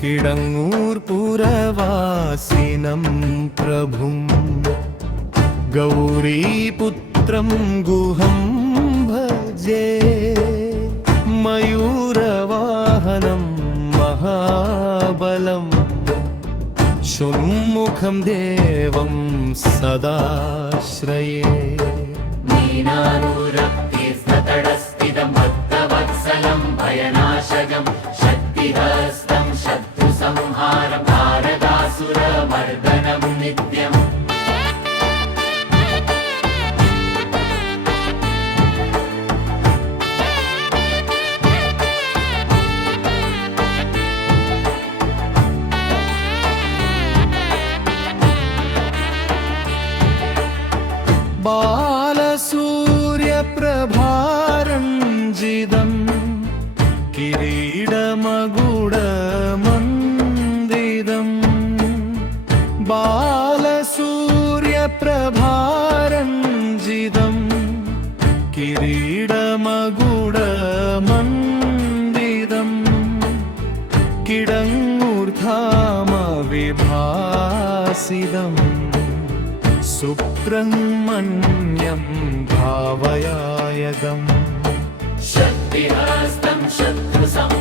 किडङ्गूर्पुरवासिनं प्रभुम् गौरीपुत्रं गुहं भजे मयूरवाहनं महाबलम् शुन्मुखं देवं सदाश्रये मीनानूरक्तिस्ततडस्थितं नित्यम् बालसूर्यप्रभारञ्जिदम् किरीडमगुडमन्दिदम् किरीडमगुडमन्दिदम् किडङ्गूर्धामविभासिदम् सुब्रह्मण्यं भावयायगम्। शक्तिहस्तं शत्रुसंहारं